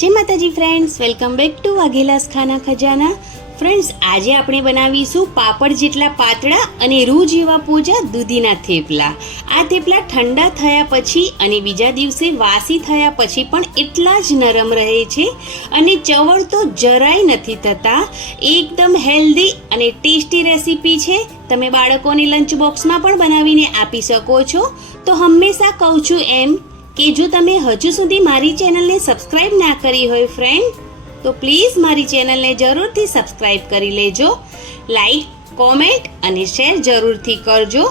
Jai Mataji friends welcome back to Vaghelas Khana Khazana. Friends આજે આપણે બનાવીશું પાપડ જેટલા પાતળા અને રૂ જેવા પૂજા દૂધીના થેપલા. આ થેપલા ઠંડા થયા પછી અને બીજા દિવસે વાસી થયા પછી પણ એટલા જ નરમ રહે છે અને ચવળ તો જરાય નથી થતા. એકદમ હેલ્ધી અને ટેસ્ટી રેસીપી છે. તમે બાળકોની લંચ બોક્સમાં પણ બનાવીને આપી શકો છો. તો હંમેશા કહું છું એમ કે જો તમે હજુ સુધી મારી ચેનલને સબસ્ક્રાઇબ ના કરી હોય ફ્રેન્ડ તો પ્લીઝ મારી ચેનલને જરૂરથી સબસ્ક્રાઇબ કરી લેજો. લાઈક કોમેન્ટ અને શેર જરૂરથી કરજો.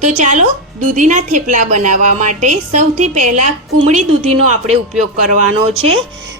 તો ચાલો દૂધીના થેપલા બનાવવા માટે સૌથી પહેલાં કુમળી દૂધીનો આપણે ઉપયોગ કરવાનો છે.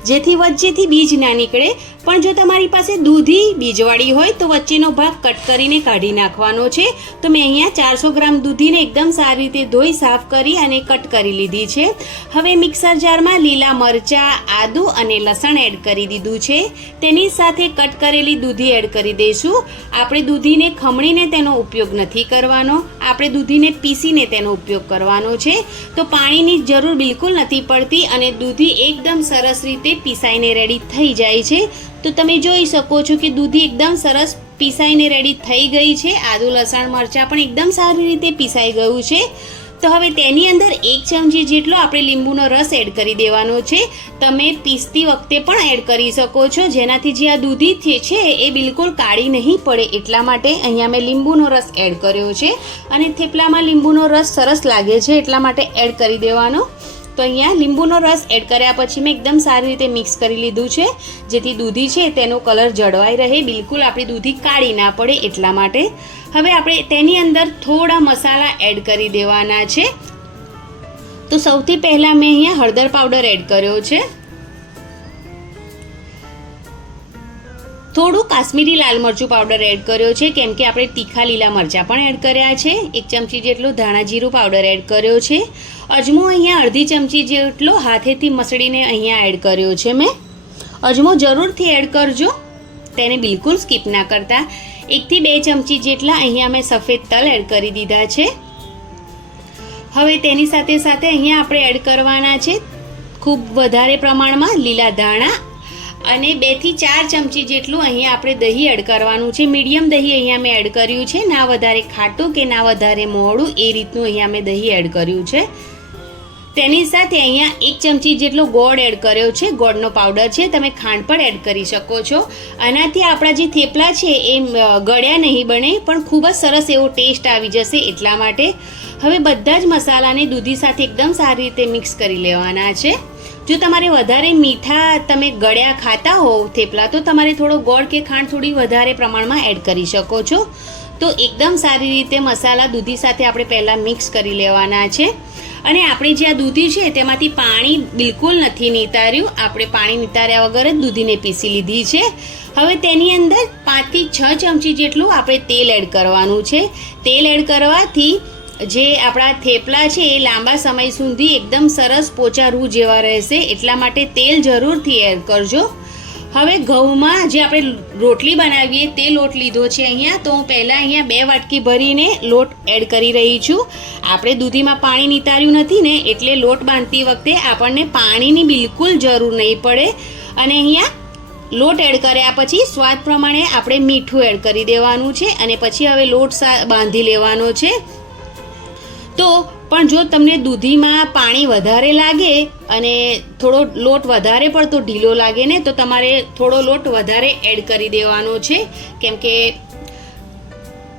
જેથી વચ્ચેથી બીજ ના નીકળે. પણ જો તમારી પાસે દૂધી બીજવાળી હોય તો વચ્ચેનો ભાગ કટ કરીને કાઢી નાખવાનો છે. તો મેં અહીંયા ચારસો ગ્રામ દૂધીને એકદમ સારી રીતે ધોઈ સાફ કરી અને કટ કરી લીધી છે. હવે મિક્સર જારમાં લીલા મરચાં, આદુ અને લસણ એડ કરી દીધું છે. તેની સાથે કટ કરેલી દૂધી એડ કરી દઈશું. આપણે દૂધીને ખમણીને તેનો ઉપયોગ નથી કરવાનો. આપણે દૂધીને પીસીને તેનો ઉપયોગ કરવાનો છે. તો પાણીની જરૂર બિલકુલ નથી પડતી અને દૂધી એકદમ સરસ રીતે પીસાઈને રેડી થઈ જાય છે. તો તમે જોઈ શકો છો કે દૂધી એકદમ સરસ પીસાઈને રેડી થઈ ગઈ છે. આદુ, લસણ, મરચાં પણ એકદમ સારી રીતે પીસાઈ ગયું છે. તો હવે તેની અંદર એક ચમચી જેટલો આપણે લીંબુનો રસ એડ કરી દેવાનો છે. તમે પીસતી વખતે પણ એડ કરી શકો છો. જેનાથી જે આ દૂધી છે, એ બિલકુલ કાળી નહીં પડે એટલા માટે અહીંયા મેં લીંબુનો રસ એડ કર્યો છે. અને થેપલામાં લીંબુનો રસ સરસ લાગે છે એટલા માટે એડ કરી દેવાનો. તો અહીંયા લીંબુનો રસ એડ કર્યા પછી મેં એકદમ સારી રીતે મિક્સ કરી લીધું છે. જેથી દૂધી છે તેનો કલર જળવાઈ રહે. બિલકુલ આપણી દૂધી કાળી ના પડે એટલા માટે. હવે આપણે તેની અંદર થોડા મસાલા એડ કરી દેવાના છે. તો સૌથી પહેલાં મેં અહીંયા હળદર પાવડર એડ કર્યો છે. થોડું કાશ્મીરી લાલ મરચું પાવડર એડ કર્યો છે, કેમ કે આપણે તીખા લીલા મરચાં પણ એડ કર્યા છે. એક ચમચી જેટલો ધાણા જીરું પાવડર એડ કર્યો છે. અજમો અહીંયા અડધી ચમચી જેટલો હાથેથી મસળીને અહીંયા એડ કર્યો છે મેં. અજમો જરૂરથી એડ કરજો. તેને બિલકુલ સ્કીપ ના કરતા. એકથી બે ચમચી જેટલા અહીંયા મેં સફેદ તલ એડ કરી દીધા છે. હવે તેની સાથે સાથે અહીંયા આપણે એડ કરવાના છે. ખૂબ વધારે પ્રમાણમાં લીલા ધાણા અને બેથી ચાર ચમચી જેટલું અહીંયા આપણે દહીં એડ કરવાનું છે. મીડિયમ દહીં અહીંયા મેં એડ કર્યું છે. ના વધારે ખાટું કે ના વધારે મોડું એ રીતનું અહીંયા મેં દહીં એડ કર્યું છે. તેની સાથે અહીંયા એક ચમચી જેટલો ગોળ એડ કર્યો છે. ગોળનો પાવડર છે. તમે ખાંડ પણ એડ કરી શકો છો. આનાથી આપણા જે થેપલા છે એ ગળ્યા નહીં બને, પણ ખૂબ જ સરસ એવો ટેસ્ટ આવી જશે એટલા માટે. હવે બધા જ મસાલાને દૂધી સાથે એકદમ સારી રીતે મિક્સ કરી લેવાના છે. જો તમારે વધારે મીઠા તમે ગળ્યા ખાતા હોવ, થેપલા, તો તમારે થોડો ગોળ કે ખાંડ થોડી વધારે પ્રમાણમાં એડ કરી શકો છો. તો એકદમ સારી રીતે મસાલા દૂધી સાથે આપણે પહેલાં મિક્સ કરી લેવાના છે. અને આપણે જે આ દૂધી છે, તેમાંથી પાણી બિલકુલ નથી નિતાર્યું. આપણે પાણી નિતાર્યા વગર જ દૂધીને પીસી લીધી છે. હવે તેની અંદર પાંચથી છ ચમચી જેટલું આપણે તેલ એડ કરવાનું છે. તેલ એડ કરવાથી જે આપણા થેપલા છે એ લાંબા સમય સુધી એકદમ સરસ પોચા રૂ જેવા રહેશે, એટલા માટે તેલ જરૂરથી એડ કરજો. હવે ઘઉંમાં જે આપણે રોટલી બનાવીએ, તે લોટ લીધો છે અહીંયા. તો હું પહેલાં અહીંયા બે વાટકી ભરીને લોટ એડ કરી રહી છું. આપણે દૂધીમાં પાણી નિતાર્યું નથી ને, એટલે લોટ બાંધતી વખતે આપણને પાણીની બિલકુલ જરૂર નહીં પડે. અને અહીંયા લોટ એડ કર્યા પછી સ્વાદ પ્રમાણે આપણે મીઠું એડ કરી દેવાનું છે. અને પછી હવે લોટ બાંધી લેવાનો છે. તો પણ જો તમને દૂધીમાં પાણી વધારે લાગે અને થોડો લોટ વધારે પડતો ઢીલો લાગે ને, તો તમારે થોડો લોટ વધારે એડ કરી દેવાનો છે. કેમ કે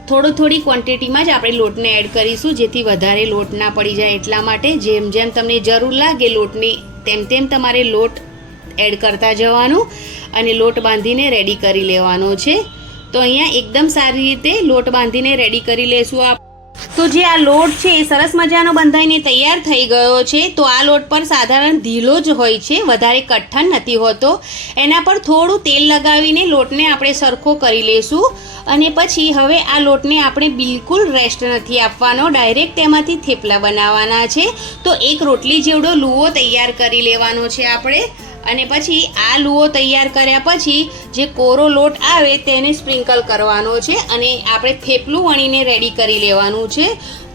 થોડો થોડી ક્વોન્ટિટીમાં જ આપણે લોટને એડ કરીશું, જેથી વધારે લોટ ના પડી જાય એટલા માટે. જેમ જેમ તમને જરૂર લાગે લોટની, તેમ તેમ તમારે લોટ એડ કરતા જવાનું અને લોટ બાંધીને રેડી કરી લેવાનો છે. તો અહીંયા એકદમ સારી રીતે લોટ બાંધીને રેડી કરી લેશું આપ તો જે આ લોટ છે એ સરસ મજાનો બંધાઈને તૈયાર થઈ ગયો છે. તો આ લોટ પર સાધારણ ઢીલો જ હોય છે, વધારે કઠણ નથી હોતો. એના પર થોડું તેલ લગાવીને લોટને આપણે સરખો કરી લેશું. અને પછી હવે આ લોટને આપણે બિલકુલ રેસ્ટ નથી આપવાનો, ડાયરેક્ટ તેમાંથી થેપલા બનાવવાના છે. તો એક રોટલી જેવડો લુવો તૈયાર કરી લેવાનો છે આપણે. અને પછી આ લુઓ તૈયાર કર્યા પછી જે કોરો લોટ આવે તેને સ્પ્રિંકલ કરવાનો છે અને આપણે થેપલું વણીને રેડી કરી લેવાનું છે.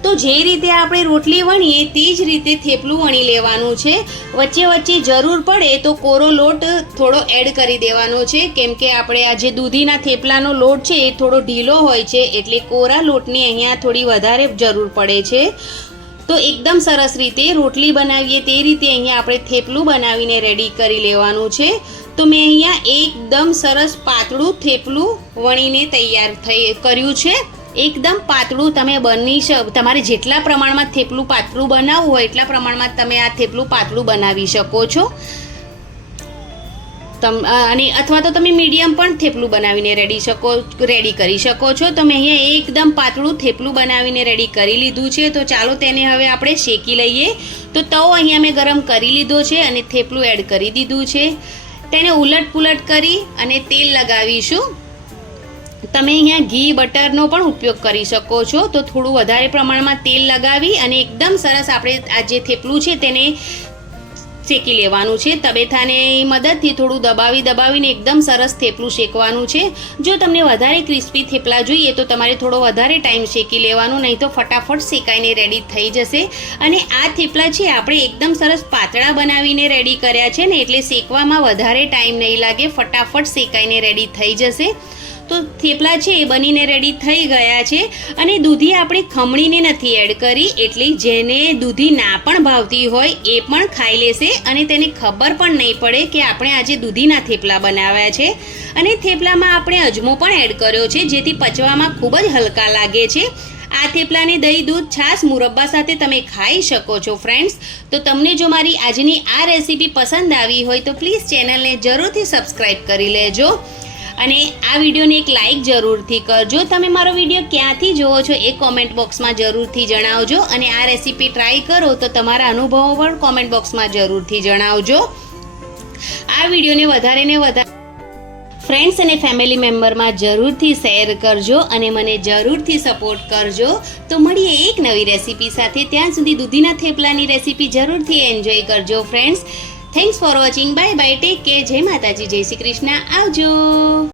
તો જે રીતે આપણે રોટલી વણીએ તે જ રીતે થેપલું વણી લેવાનું છે. વચ્ચે વચ્ચે જરૂર પડે તો કોરો લોટ થોડો એડ કરી દેવાનો છે. કેમ કે આપણે આ જે દૂધીના થેપલાનો લોટ છે એ થોડો ઢીલો હોય છે એટલે કોરા લોટની અહીંયા થોડી વધારે જરૂર પડે છે. તો એકદમ સરસ રીતે રોટલી બનાવીએ તે રીતે અહીંયા આપણે થેપલું બનાવીને રેડી કરી લેવાનું છે. તો મેં અહીંયા એકદમ સરસ પાતળું થેપલું વણીને તૈયાર થઈ કર્યું છે. એકદમ પાતળું તમે બની તમારે જેટલા પ્રમાણમાં થેપલું પાતળું બનાવવું હોય એટલા પ્રમાણમાં તમે આ થેપલું પાતળું બનાવી શકો છો. તમ અને અથવા તો તમે મીડિયમ પણ થેપલું બનાવીને રેડી શકો રેડી કરી શકો છો. તો મેં અહીંયા એકદમ પાતળું થેપલું બનાવીને રેડી કરી લીધું છે. તો ચાલો તેને હવે આપણે શેકી લઈએ. તો તવો અહીંયા મેં ગરમ કરી લીધો છે અને થેપલું એડ કરી દીધું છે. તેને ઉલટ પુલટ કરી અને તેલ લગાવીશું. તમે અહીંયા ઘી બટરનો પણ ઉપયોગ કરી શકો છો. તો થોડું વધારે પ્રમાણમાં તેલ લગાવી અને એકદમ સરસ આપણે આ જે થેપલું છે તેને શેકી લેવાનું છે. તબેથાની મદદથી થોડું દબાવી દબાવીને એકદમ સરસ થેપલું શેકવાનું છે. જો તમને વધારે ક્રિસ્પી થેપલા જોઈએ તો તમારે થોડો વધારે ટાઈમ શેકી લેવાનો, નહીં તો ફટાફટ શેકાઈને રેડી થઈ જશે. અને આ થેપલા છે, આપણે એકદમ સરસ પાતળા બનાવીને રેડી કર્યા છે ને એટલે શેકવામાં વધારે ટાઈમ નહીં લાગે, ફટાફટ શેકાઈને રેડી થઈ જશે. તો થેપલા છે એ બનીને રેડી થઈ ગયા છે અને દૂધી આપણે ખમણીને નથી એડ કરી, એટલે જેને દૂધી ના પણ ભાવતી હોય એ પણ ખાઈ લેશે અને તેને ખબર પણ નહીં પડે કે આપણે આજે દૂધીના થેપલા બનાવ્યા છે. અને થેપલામાં આપણે અજમો પણ એડ કર્યો છે, જેથી પચવામાં ખૂબ જ હલકા લાગે છે. આ થેપલાને દહીં, દૂધ, છાશ, મુરબ્બા સાથે તમે ખાઈ શકો છો ફ્રેન્ડ્સ તો તમને જો મારી આજની આ રેસીપી પસંદ આવી હોય તો પ્લીઝ ચેનલને જરૂરથી સબસ્ક્રાઈબ કરી લેજો. અને આ વિડીયોને એક લાઈક જરૂરથી કરજો. તમે મારો વીડિયો ક્યાંથી જોવો છો એ કોમેન્ટ બોક્સમાં જરૂરથી જણાવજો અને આ રેસીપી ટ્રાય કરો તો તમારા અનુભવો પણ કોમેન્ટ બોક્સમાં જરૂરથી જણાવજો. આ વિડીયોને વધારે ને વધારે ફ્રેન્ડ્સ અને ફેમિલી મેમ્બરમાં જરૂરથી શેર કરજો અને મને જરૂરથી સપોર્ટ કરજો. તો મળીએ એક નવી રેસીપી સાથે. ત્યાં સુધી દૂધીના થેપલાની રેસીપી જરૂરથી એન્જોય કરજો friends thanks for watching bye bye take care Jai Mataji. Jai Shri Krishna. આવજો.